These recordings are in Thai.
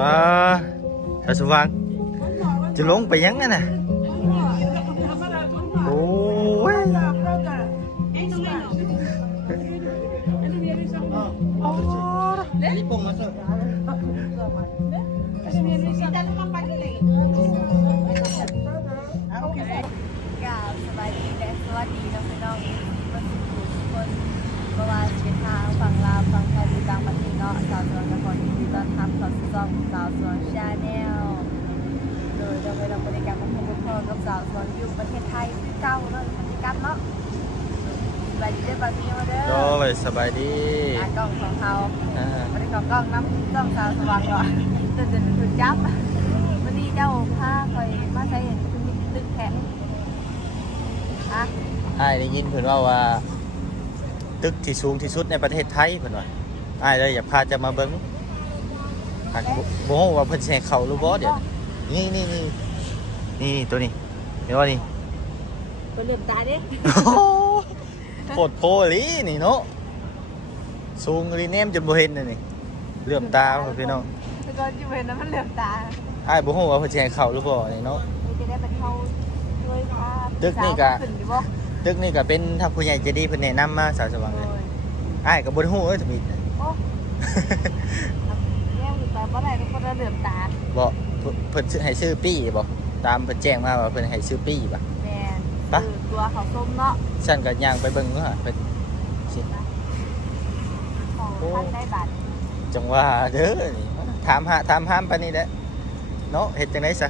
อ่าชาสว่างจะลงไปยังไงน่ะโอ้ยกล่าวสบายดีและสวัสดีน้องพี่น้องมาสู่ทุกคนเมื่อวานเป็นทางฝั่งลาวฝั่งไทยหรือต่างประเทศเนาะสาวสว องสาวสวนชาแนลโดยเราไปเราบริการมาพบพ่อกับสาวสวนอยู่ประเทศไทยที่เก้าเลยพันธิกันเนาะสบายดีเด้อบางทีมาเด้อโอ้ยสบายดีตากล้องของเขาอ่าไม่ได้กล้องกล้องน้ำต้องสาวสว่างก่อนตื่นตื่นตื่นจับวันนี้เจ้าพาคอยมาใช้เห็นคุณมีตึกแข็งฮะอ้ายได้ยินเพิ่นว่าว่า ตึกที่สูงที่สุดในประเทศไทยเพิ่นว่าอ้ายเลยอยากพาจะมาเบิ่ง หากบ่บ่ฮู้ว่าเพิ่นสิให้เข้าหรือบ่เดี๋ยวนี่นี่นี่นี่ตัวนี้เห็นว่านี่คนเหลื่อมตาดิโอ้โหโคตรโพลีนี่เนาะสูงรีเนมจนบ่เห็นเลยนี่เหลื่อมตาพ่อพี่น้องแต่ก่อนอยู่เห็นนะมันเหลื่อมตาอ้ายบ่ฮู้ว่าเพิ่นสิให้เข้าหรือบ่นี่เนาะมันจะได้เป็นเขาช่วยพาตึกนี่กะขึ้นอยู่บ่ตึกนี่ก็เป็นทางผู้ใหญ่ใจดีเพิ่นแนะนำมาสาวสว่างเลยโอ้ยอ้ายก็บ่ได้ฮู้เอ้ยทำอีกโอ้แย่อยู่ไป บ่ได้ทุกคนเหลื่อมตาบ่เพิ่นเพิ่นซื้อให้ซื้อปี้บ่ตามเพิ่นแจ้งมาว่าเพิ่นให้ซื้อปี้บ่แมนปะ คือตัวเขาส้มเนาะฉันก็ย่างไปเบิ่งว่าเพิ่นสิของโอ้ท่านได้บัตรจังว่าเด้อนี่ถามหาถามหามปานนี้แหละเนาะเฮ็ดจังได๋ซะ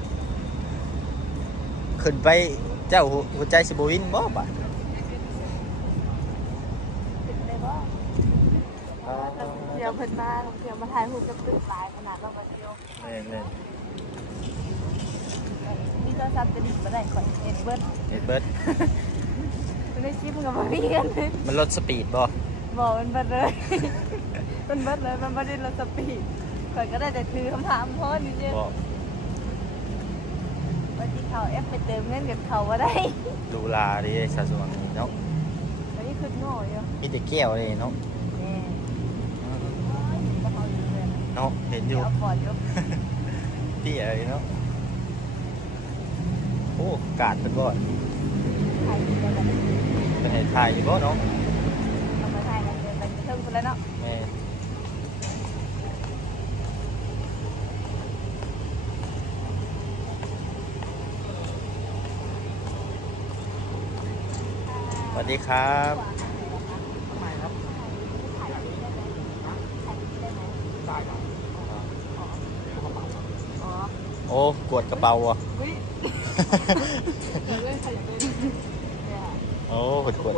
ขึ้นไปเจ้าหัวใจสิบ่วินบ่บาดขึ้นได้บ่เดี๋ยวเพิ่นมาเดี๋ยวมาถ่ายรูปกับตึกหลายขนาดเราบ่เที่ยว แม่นนี่ก็ซับจะดีมาได้ข่อยเอ็ดเบิร์ดๆเฮ็ดเบิดไม่ได้ชิมกับมาเรียนเลยมันลดสปีดบ่บอกมันเบิดเลย มันเบิดเลย มันไม่ได้รถสปีดข่อยก็ได้แต่ถือคำถามพ่อนี่เจ๊บ่วันที่เขาเอฟไปเติมเงินกับเขาว่าได้ดูลาดิสาวสว่างนี่เนาะวันนี้คือโง่อยู่มีแต่แก้วเลยเนาะ แน่ก็เขาอยู่ เลยนะเนาะเห็นอเดี๋ยยู่วเอาปอดอยู่พี่อะไรเนาะโอ้กาดเป็นบ่ถ่ายอยู่แล้วกันเป็นให้ถ่ายอยู่บ่เนาะทำมาถ่ายกันเดินไปเทิงคนแล้วเนาะแม่สวัสดีครับ โอ้กวดกระเป๋าอะวิเล่นใครเป็นเนี่ยโอ้เปิดกวด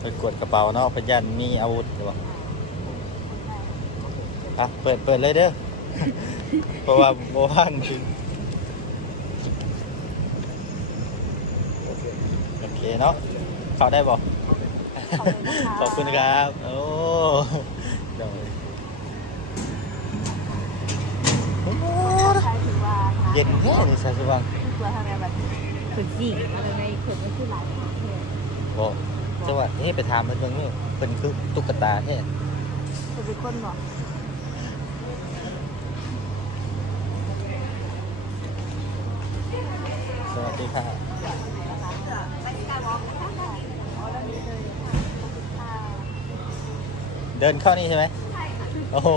เปิดกวดกระเป๋าเนาะพยันมีอาวุธหรือเปล่าอะเปิดเปิดเลยเด้อ เพราะว่าโบว่างจริงโอเคเนาะเข้าได้บ่ขอบคุณนะคะขอบคุณครับ โอ้เดี๋ยวโอ้ ใครถือว่าค่ะ เย็นแค่นี่สายสว่างตัวทำอะไรแบบขุนจีอะไรในขุนไม่คือหลายประเทศบอกจังหวะนี้ไปถามเพิ่นเบิ่งนี่เป็นคือตุ๊กตาแท้จะเป็นคนบอกสวัสดีค่ะไม่ใช่การบอกนะคะอ๋อแล้วนี้เลยค่ะเดินเข้านี่ใช่ไหมโอ้โห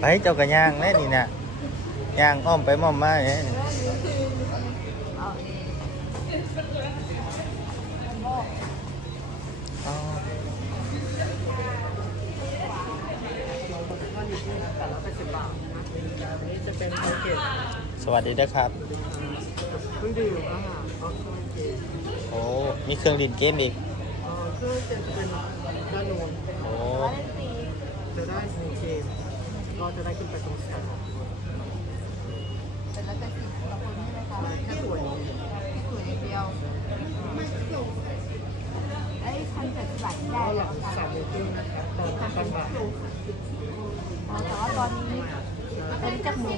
ไปเจ้ากระย่างแน่นี่น่ะย่างอ้อมไปม่อมมาเนี่ยสวัสดีนะครับเครื่องดื่มอาหารโอ้ มีเครื่องเล่นเกมอีกเครื่องเกมจะเป็นด้านโน้นโอ้ จะได้หนึ่งเกมก็จะได้ขึ้นไปตรงสแตนเป็นแล้วแต่สีสองคนใช่ไหมคะแค่ตัวนี้ที่สวยอย่างเดียวไอ้คอนเซ็ปต์หลักได้ก็หแล้ลัวงค่ะสามเดือนครึ่งต่อพันบาทแต่ว่าตอนนี้ตอนนี้จักหมู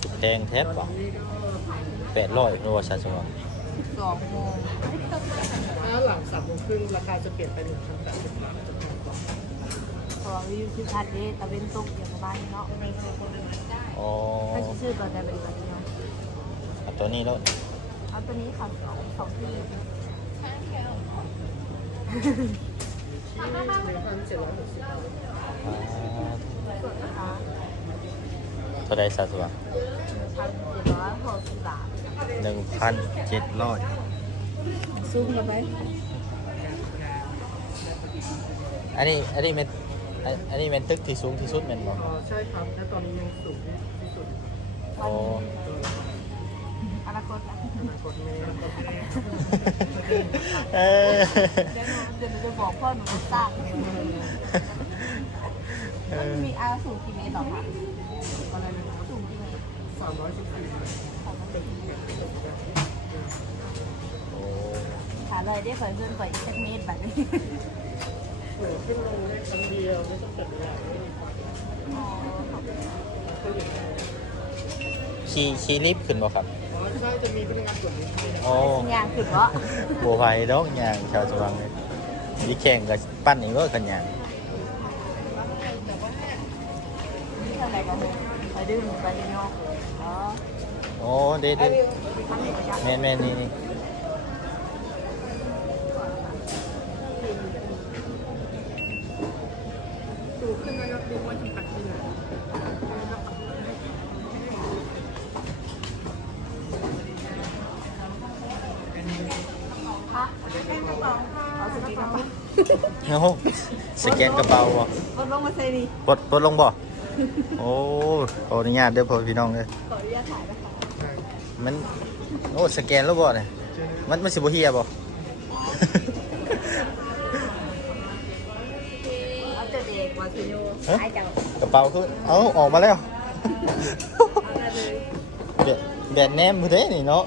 สุดแพงแทบเปล่าแปดร้อยโลชาชวงสองโมงแล้วสามโมงครึ่งราคาจะเปลี่ยนไปหนึ่งพันแปดสิบบาท จะแพงกว่าพอวิวคือชัดเด้ตะเวนตกอย่างประมาณนี้เนาะอ๋อถ้าสิซื้อก่อนได้เป็นแบบนี้เนาะเอาตัวนี้แล้วเอาตัวนี้ค่ะสองสองที่ที่หนึ่งพันเจ็ดร้อยหกสิบอ่าส่วนนะคะเท่าใดสัดส่วนพันเจ็ดร้อยหกสิบบาทหนึ่งพันเจ็ดร้อยซูมกันไปอันนี้อันนี้เป็น อันอันนี้เป็นตึกที่สูงที่สุดแม่นบ่อ๋อใช่ครับ และตอนนี้ยังสูงที่สุดอ๋ออนาคตนะอนาคตแม่ก็แม่เออเดี๋ยวหนูเดี๋ยวหนูจะบอกพ่อหนูจะสร้างเลยมันมีอาสูงกี่เมตรหรอคะอะไรนะสูงกี่เมตรสามร้อยสิบสี่สองเมตรโอ้หาเลยได้เผยเพื่อนเผยอีกสักเมตรแบบนี้ โอ้ขึ้นลงได้ครั้งเดียวไม่ต้องจัดเวลาอ๋อขี่ขี่ลิฟต์ขึ้นบ่ครับอ๋อใช่จะมีพนักงานกดลิฟต์ให้นะโอ้สัญญาณขึ้นวะบัวไฟดอกยางชาวสว่างเลยมีแข่งกับปั้นนี่ก็กันยางนี่ทำอะไรกันเนี่ยไปดื่มไปเนาะอ๋อโอ้เด็ดทำอะไรกันแม่นแม่นนี่นี่ เอาสกีกระเป๋าสแกนกระเป๋าบ่ลดลงมาใส่ดิปลดปลดลงบ่โอ้ขออนุญาตเด้อพ่อพี่น้องเลยขออนุญาตถ่ายนะคะมันโอ้สแกนแล้วบ่เนี่ยมันมันสิบ่เฮียบ่ มาสิโยไอ้เจ้ากระเป๋าคือเอาออกมาแล้วเอาได้เลยแบะแบรนด์แนมมือเด้นี่เนาะ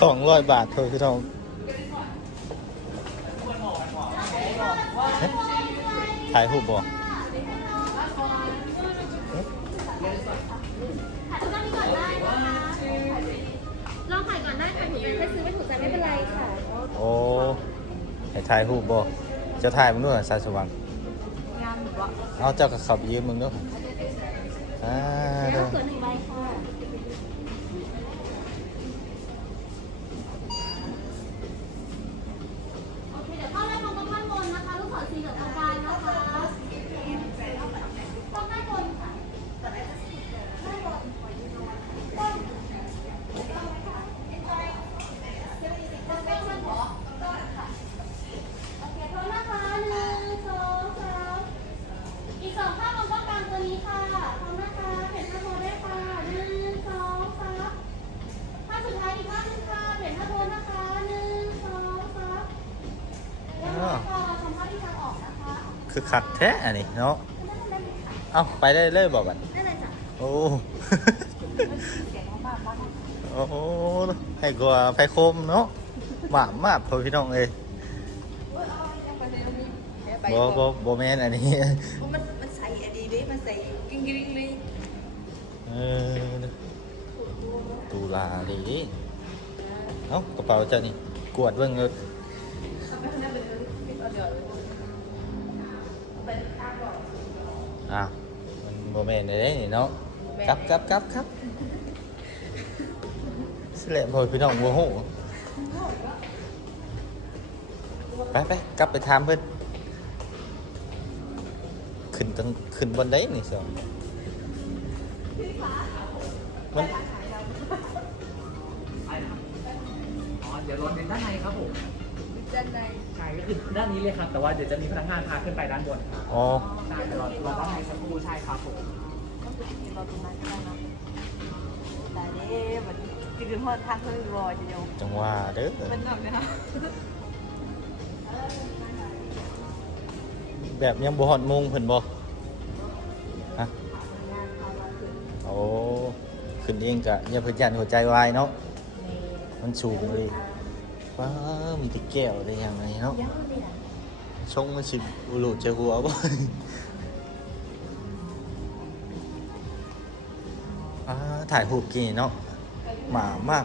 สองร้อยบาทเท่าพี่น้องเอ๊ะถ่ายรูปบ่ลองถ่ายก่อนได้ค่ะหนูยังไม่ซื้อไม่ถูกใจไม่เป็นไรค่ะ โอ้ให้ถ่ายรูปบ่เจะถ่ายมึงด้วยสายสว่างงานแบบว่า เอาเจ้ากับขับยืมมึงด้วยอ่าแล้เด้วอส่วนหนึ่งใบค่ะโอเคเดี๋ยวเข้าได้มองต้องด้านบนนะคะลูกศรสีเหลืองทางการนะคะต้องด้านบนค่ะด้านบนโอเคพร้อมนะคะหนึ่งสองสาม อีกสองข้างลงต้องกลางตัวนี้ค่ะ พร้อมนะคะเปลี่ยนท่าโพสได้ค่ะหนึ่งสองสามท่าสุดท้ายอีกข้างหนึงค่ะ เปลี่ยนท่าโพสนะคะหนึ่งสองสามยังไม่พอทำท่าที่ทางออกนะคะ คือขัดแท้อันนี้เนาะเอ้าไปได้เลยบ่บัดได้เลยจ้ะโอ้เสียงมากๆมากโอ้โหให้กว่าไฟโคมเนาะหมามมากพอพี่น้องเอ้ยไปบ่บ่บ่แม่นอันนี้มันมันใส่อันนี้ดิมันใส่กิ้งกิ้งเลยเออตุลาดิเอ้ากระเป๋าเจ้านี่กวดเบิ่งเลย บ่แม่นได้นี่เนาะกลับกลับกลับครับสิแหละพอพี่น้องบ่ฮู้ไปไปกลับไปถามเพิ่นขึ้นตั้งขึ้นบนไดนี่ซะมันอ๋อเดี๋ยวรถเป็นด้านในครับผมด้านในใช่ ก็คือด้านนี้เลยครับ แต่ว่าเดี๋ยวจะมีพนักงานพาขึ้นไปด้านบนครับอ๋อ ใช่เดี๋ยวรอรอด้านในสักครู่ใช่ครับผมก็คือจริงๆเราตรงนั้นก็ได้นะแต่เด้มันจริงๆพอทางเพิ่งรอจะโยจังหว่าเด้อเป็นหนักนะคะแบบยังบ่ฮอดมุงเพิ่นบ่ฮะงานเอาเราคือโอ้ขึ้นเองกะอย่าเพิ่นยันหัวใจวายเนาะมันสูงเลย ว้ามีแต่แก้วได้ยังไงเนาะชงมันสิบุรุจะหัวบ่ถ่ายหูกี่เนาะหมามาก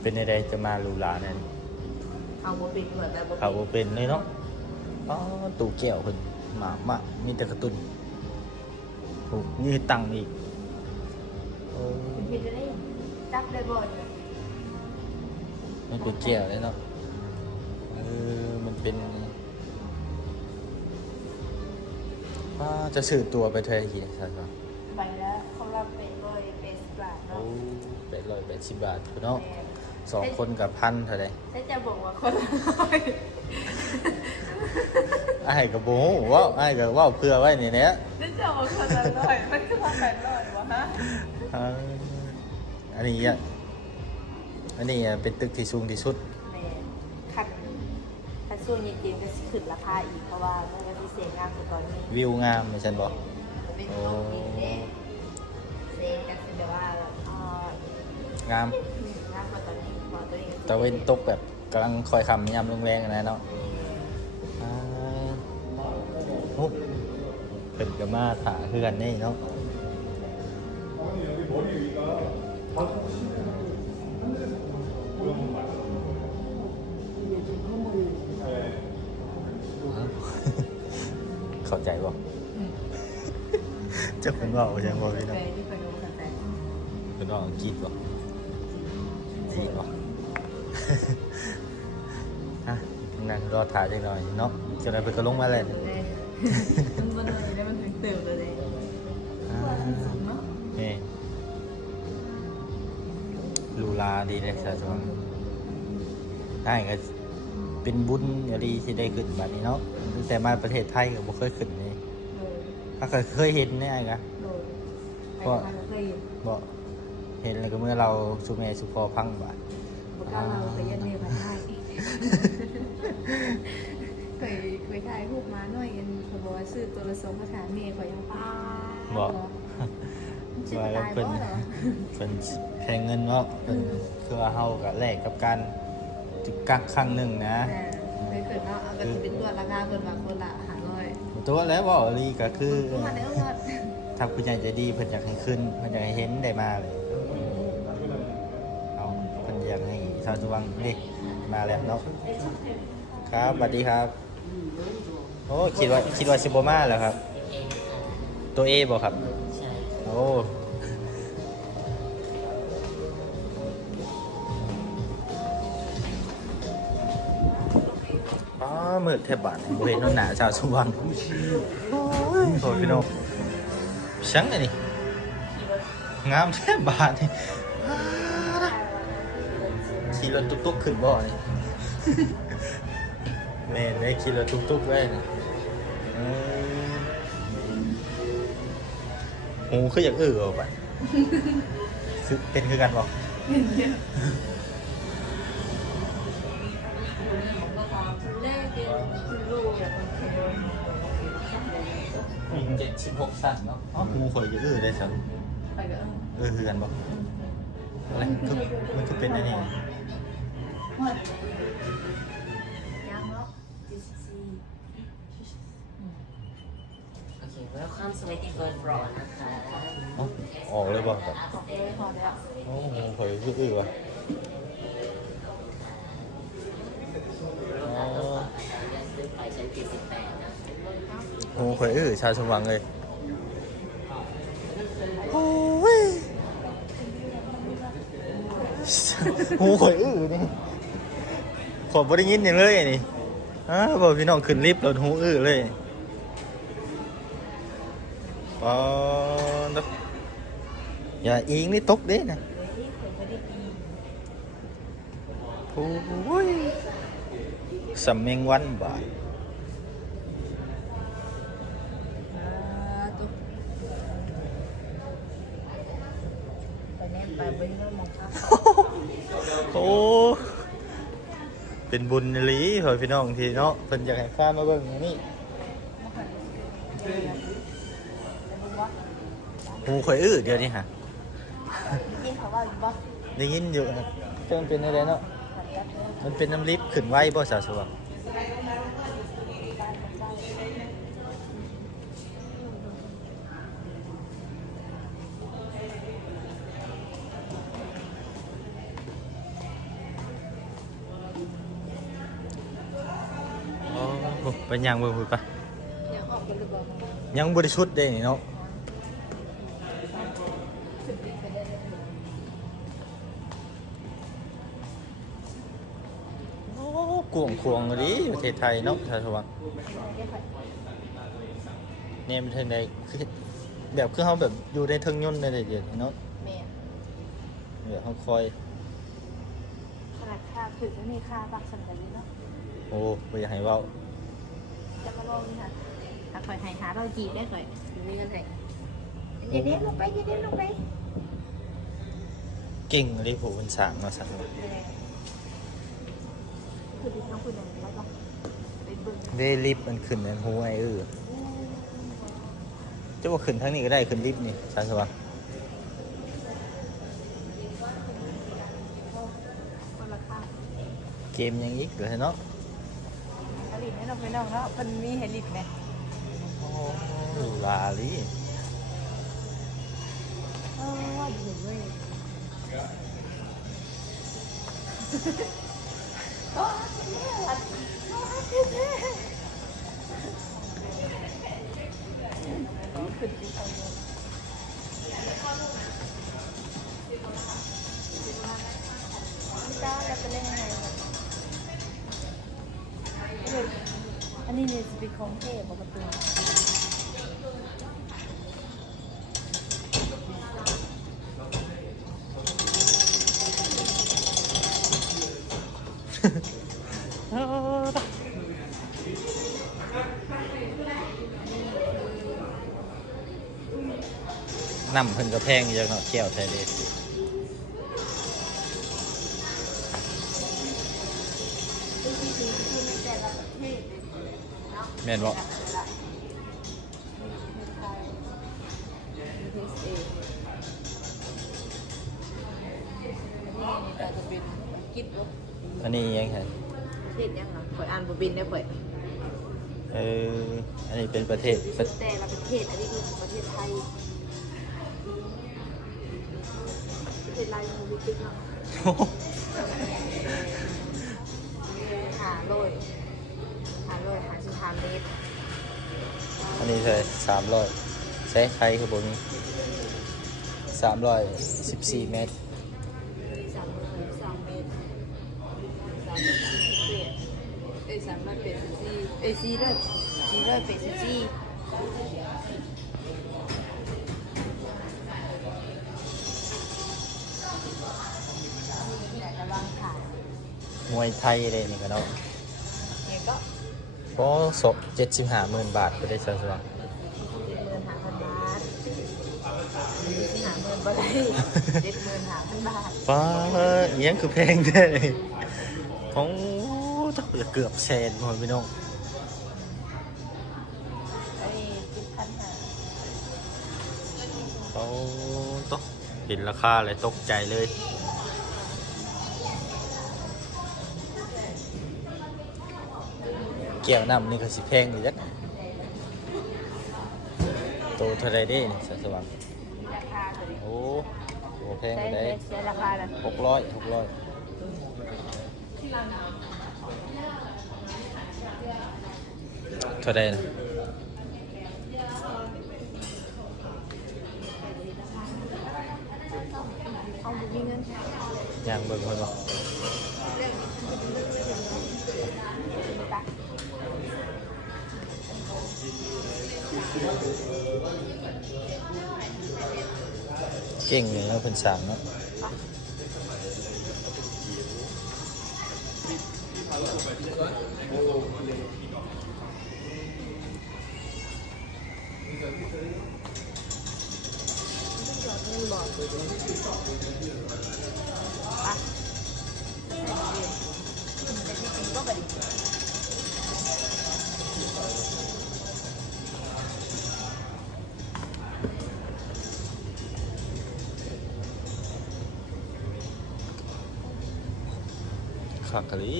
เป็นอะไรจะมาลูลานั่นเขาบ่เป็นเหมือนแบ่เขาบ่เป็นเลยเนาะอ๋อตู่แก้วคนหมามากมีแต่กระตุ้น อ้นี่ตังค์อีกโอ้เป็นพิษได้จับได้บ่อยมันเป็นแก้วเลยเนาะเออมันเป็นว่าจะซื้อตัวไปเท่าไหร่กี่ใช่ปะไปแล้วเขารับเป็นร้อยเป็นสิบบาทโอ้เนาะแปดร้อยแปดสิบบาทเนาะ สองคนกับพันเท่าไหร่ถ้าจะบอกว่าคนละร้อยไอ้ายกับโบว้าวไอ้ายกับว่าวเพื่อไว้นี่แหละถ้าจะบอกคนละร้อยมันคือความแปดร้อยวะฮะอ่าอันนี้อะอันนี้อะเป็นตึกที่สูงที่สุดแม่ขัดขัดส่วนจริงๆก็สิขึ้นราคาอีกเพราะว่ามันก็สิเสียงานกว่าตอนนี้วิวงามไม่ใช่บอกเป็นของกินเด้เซนกันคือแบบว่าอ่างาม ตัวเองตะเวนตกแบบกำลังคอยคำยามแรงๆนะเนาะอ่าโอ้เป็นกมาถาเพื่อนนี่เนาะเข้าใจบ่เจะเป็นว่าใช่บ่พี่ไปน้องที่ไปดูกันแต่เป็นว่าอังกฤษบ่จีนบ่ อะนั่งรอถ่ายจังหน่อยเนาะจะได้ไปก็ลงมาแล้วมันมันจะได้มันถึงเติมเลย อ่าเนาะนี่ลูลาดีเลยสะสมได้ก็เป็นบุญอย่างดีที่ได้ขึ้นแบบนี้เนาะตั้งแต่มาประเทศไทยก็บ่เคยขึ้นนี่โดยถ้าเคยเคยเห็นแน่กะโดยไปทานเคยบ่เห็นแล้วก็เมื่อเราสุเมสุพอพังบาท บุกเราเคยยันเนมาได้เคยเคยถ่ายรูปมาหน่อยกันเขาบอกว่าซื้อตัวละสองมาถามเมย์ขอยังป้าบอกว่าแล้วเพิ่นเหรอเพิ่นแพงเงินเนาะเพิ่นคือว่าเฮาก็แลกกับการจิกกักครั้งหนึ่งนะเคยเกิดเนาะเอาก็จะเป็นตัวราคาเพิ่นมาคนละหาร้อยตัวแล้วบ่ลีก็คือมาได้หมดถ้าผู้ใหญ่ใจดีเพิ่นอยากให้ขึ้นเพิ่นอยากให้เห็นได้มาเลย ชาวสว่างนี่มาแล้วเนาะครับสวัสดีครับ โอ้คิดว่าคิดว่าสิบ่มาแล้วครับ ตัว A บ่ครับโอ้อ๋อมืดแทบบาดบ่เห็นนนหนาชาวสว่างโอ้ยพี่น้องช่างอันนี้งามแทบบาดนี่ ขี่รถตุ๊กๆขึ้นบ่อนี่ แม่นได้ขี่รถตุ๊กๆไว้นี่เออหูคืออยากอื้อเอาไปคือเป็นคือกันบ่แรกเป็นคุณลูกแบบมีเจ็ดสิบหกสั้นเนาะอ๋อหูข่อยจะอื้อได้สักไปก็เออคือกันบ่อะไรคือมันคือเป็นอันนี้ welcome to waiting for floor นะคะเอ้าออกเลยบ่ครับออกเลยพอแล้วโอ้โหข่อยคืออื้อว่ะอ๋อซื้อไปใช้ปีสิบแปดนะโอ้ข่อยอื้อชาวสว่างเลยโอ้ยหูข่อยอื้อนี่ขอบบ่ได้ยินอย่างเลยนี่อ้าบ่พี่น้องขึ้นลิฟต์แล้วหูอื้อเลย อ๋อเนาะอย่าอิงนี่ตกเด้นะที่เคยไม่ได้ดีโอ้ยสำเมงวันบาทอ่าตุ๊กไปแน่ไปบริโภคมองข้าวโอ้เป็นบุญอีหลีเหรอพี่น้องทีเนาะเพิ่นอยากให้ข้ามาเบิ่งอัน หูข่อยอืดเดี๋ยวนี้ฮะยินเขาว่าอยู่บ่ได้ยินอยู่ครับจ้มันเป็นอะไรเนาะ มันเป็นน้ำลิฟขึ้นไว้บ่สาวสว่างไปยังบ่พูดปะยังออกกันหรือบ่ยังบริสุทธิ์เด้เนาะ กวงควงเลยดิประเทศไทยเนาะชาวสวัสดิ์เนี่ยมันเท่าใดคือแบบคือเขาแบบอยู่ในเทิงยนต์ในเดียวนี้เนาะแม่แบบเขาคอยขนาดค่าถึงไม่มีค่าบักสันกันเนาะโอ้ไม่อยากให้เว้าจะมาลองนี่ค่ะถ้าคอยหายหาเราจีบได้คอยอยู่นี่กันไหนอย่าเด็ดลงไปอย่าเด็ดลงไป เก่งเลยผู้เป็นสร้างมาสั่ง คือดิน้องคุณยังไงบ้างไปเบิ่งเวลิฟต์มันขึ้นในหูไอเออจะว่าขึ้นทั้งนี้ก็ได้ขึ้นลิฟต์นี่ชาวสวัสดิ์คนละค่าเกมยังอีกเลยเนาะผลิตให้เราไปน้องเนาะมันมีเฮลิคไหมโอ้ลาลีเออว่าดีเว้ยจ้าเราจะเล่นยังไง อันนี้เนี่ยจะเป็นของเทพปกติ นำเพิ่นกระแพงอย่างเนาะแก้วไทยเดสคือที่คือที่ในแต่ละประเทศเลยเนาะแม่นบ่แต่ละประเทศไทยประเทศเองอันนี้ก็จะเป็นกิจวัตรอันนี้ยังไงประเทศยังเหรอข่อยอ่านบบินได้ข่อยเออ อันนี้เป็นประเทศประแต่ละประเทศ อันนี้คือประเทศไทยประ เทศลายมูบิติกเนาะหาโรยหาโรยหาสิบห้าเมตรอันนี้เลยสามร้อยใช้ไข่คือบ่มีสามร้อยสิบสี่เมตรสามร้อยสามเมตรสามร้อยสี่สิบเอ็ดเอ้ยสามร้อยแปดสิบสี่เอ้ยสี่ร้อยสี่ร้อยแปดสิบสี่ มวยไทยเลยนี่ก็เนาะเนี่ยก็โอ้ศพเจ็ดสิบห้าหมื่นบาทไปได้ชาวสวัสดิ์เจ็ดหมื่นหาพันบาทเจ็ดหาหมื่นบาทเจ็ดหมื่นหาพันบาทป้าเอียงคือแพงแท้เลยโอ้ต้องเกือบแสนพอพี่น้องไอ้เจ็ดพันหาโอ้ต้องเห็นราคาเลยตกใจเลย แก้วน้ำนี่ก็สิแพงอยู่จักโตเท่าไรเด้นี่สสว่างราคาตัวนี้โอ้โหแพงใช้อยู่ได้ใช้ราคาละหกร้อยหกร้อยเท่าไรนะเอาดูมีเงินย่างเบิ่งคนบ่ เก่งเลยเนาะเพิ่นสั่งเนาะ คักกะลี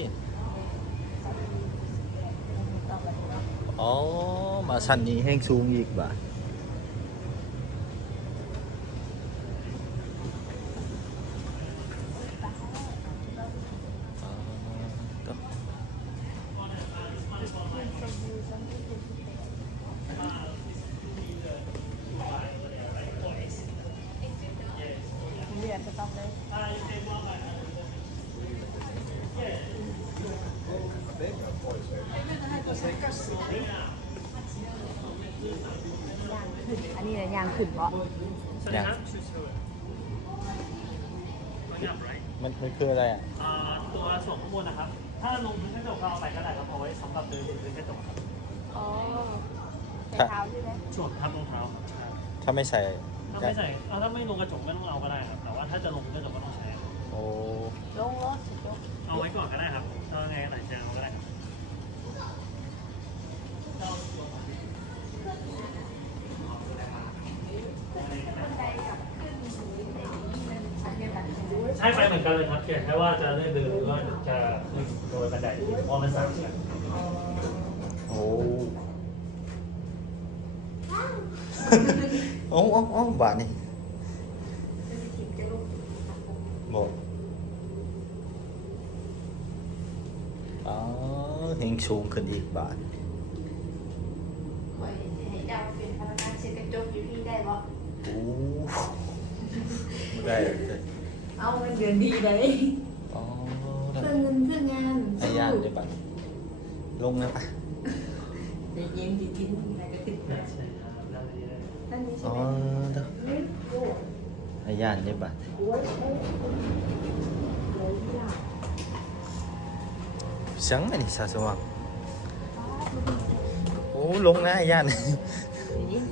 อ๋อ มาชั้นนี้แห้งสูงอีกบ่ะจะต้อง ขึ้นเพราะอย่างมันมันคืออะไรอะอ่าตัวส่วนข้างบนนะครับ ถ้าลงพื้นกระจกเราเอาไปก็ได้ครับเอาไว้สำหรับเดินบนพื้นกระจกครับอ๋อใส่เท้าใช่ไหมส่วนทับรองเท้าครับใช่ถ้าไม่ใส่ ถ้าไม่ใส่เอาถ้าไม่ลงกระจกไม่ต้องเอาก็ได้ครับ แต่ว่าถ้าจะลงกระจกก็ต้องใช้โอ้ลงรถสุดยอดเอาไว้ก่อนก็ได้ครับถ้าไงไหนจะเอาก็ได้ ใช่ไปเหมือนกันเลยครับเพียงแค่ว่าจะเลื่อนเดินหรือว่าจะขึ้นโดยบันไดเพราะมันสามชั้นโอ้ โอ้โอ้โอ้บาทนี่บอกอ๋อเฮงสูงขึ้นอีกบาทข่อยให้เดาเป็นพนักงานเช็ดกระจกอยู่ที่ได้บ่โอ้ไม่ได้ นเดือนดีเลยอ๋อเพื่อเงินเพื่องานไอ้ย่านเดี๋ยวปะลงนะปะใจเย็นจริงๆอะไรก็ติดใช่ครับแล้วทีนี้นั่นนี่ใช่อ๋อไหมเด้อไอ้ย่านเดี๋ยวปะเสียงอันนี้สาสว่างโอ้ลงนะไอ้ย่านขึ้นข้าง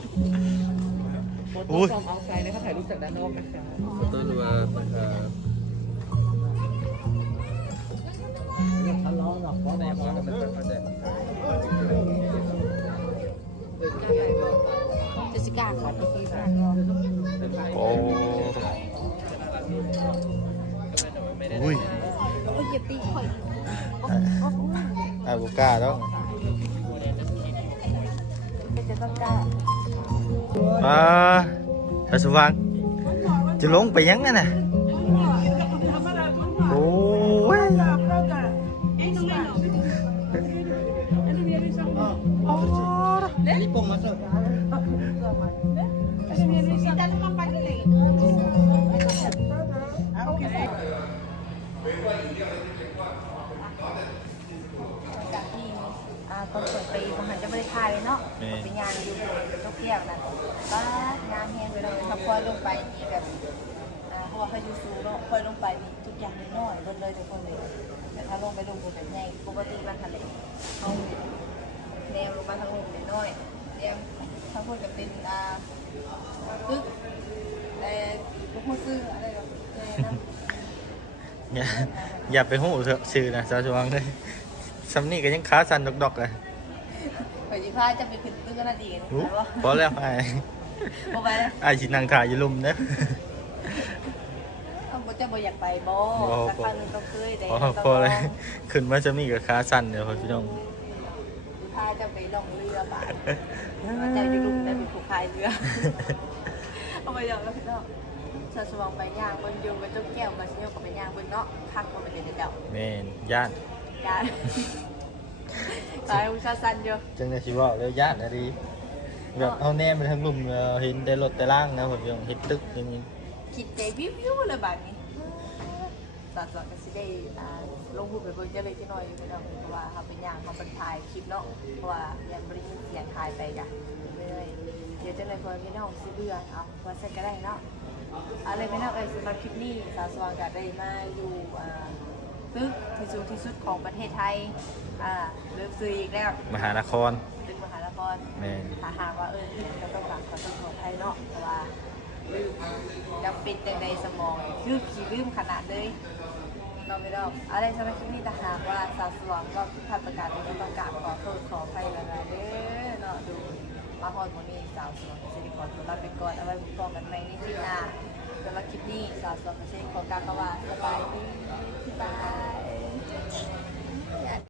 ก้าต้องเป็นจะต้องกล้าอ่าอาสว่างจะลงไปยังไงน่ะ เปิดปีผมหันจะไม่ได้ทายเลยเนาะเป็นงานอยู่จกแก้วนะบ้างานแห้งไปเลยถ้าพอยลงไปนี่แบบอ่าเพราะว่าพายุสูงเนาะพอยลงไปนี่ทุกอย่างน้อยๆลดเลยทุกคนเลยแต่ถ้าลงไปลงแบบใหญ่ปกติมันทะเลเอาแนวลงมาทางลงน้อยๆแนวทางคนจะเป็นอ่าตึกเอ่อลูกหัวซื้ออะไรแบบนี้นะอย่าอย่าไปหูเถอะชื่อนะสาวสว่างเลย สำนี่ก็ยังขาสั่นดอกๆเลยข่อยสิพาจะไปขึ้นตึกกันนาดีกันอู้แต่ว่าพอแล้วไอ้บ่ไปแล้วไอ้ชินังถ่ายอยู่ลุมเด้อเอาบ่จะบ่อยากไปบ่บ่สักครั้งหนึงต้องเคยได้พอต้องพอเลยลองขึ้นมาจะมีกับขาสั่นเดี๋ยวพี่น้องพาจะไปล่องเรือบาดว่าจะอยู่ลุมได้เป็นผู้พายเรือเอาไปเดี๋ยวแล้วพี่น้องสะสวงไปย่างบนอยู่บนต้นแก้วมาเที่ยวกับไปย่างบนเนาะคักบ่ไปเดี๋ยวเจ้าแม่นย่าน ย่านตายอุชาซันอยู่จังได้ชิเว่าแล้วย่านนะดีแบบเอาแนมไปทั้งลุมเอ่อเห็นแต่รถแต่ล่างนะผมยังเห็นตึกอย่างนี้คิดใจวิววิวเลยบาดนี้ตัดสอนกันสิได้อ่าลงพูดไปเบิ่งจะเลยที่น้อยอยู่พี่น้องเพราะว่าเขาเป็นย่างเขาเป็นถ่ายคลิปเนาะเพราะว่ายังบ่ได้ยินเสียงถ่ายไปจ้ะเลยเดี๋ยวจะเลยพอพี่น้องสิเบื่อเอาว่าใส่ก็ได้เนาะอะไรไม่น่าเอ่ยสำหรับคลิปนี้สาวสว่างก็ได้มาอยู่อ่า ตึกที่สูงที่สุดของประเทศไทย อ่าเริ่มซื้ออีกแล้ว มหานครตึกมหานครแม่นถ้าหากว่าเออที่เราต้องการขอต้องขอไทยเนาะเพราะว่าลืมยังเป็นแต่ในสมองคือขี้ลืมขนาดเลยเราไม่ได้อะไรสำหรับที่นี่ถ้าหากว่าสาวสวงก็ผิดพลาดประการใดก็ต้องกราบขอโทษขออภัยละลายเด้อเนาะดูมาฮอดโมนี่สาวสวงสิริขอตัวลาไปก่อนเอาไว้พบกันใหม่ในคลิปหน้าสำหรับคลิปนี้สาวสวงก็เช่นขอกล่ารคำว่าสบายดี Bye.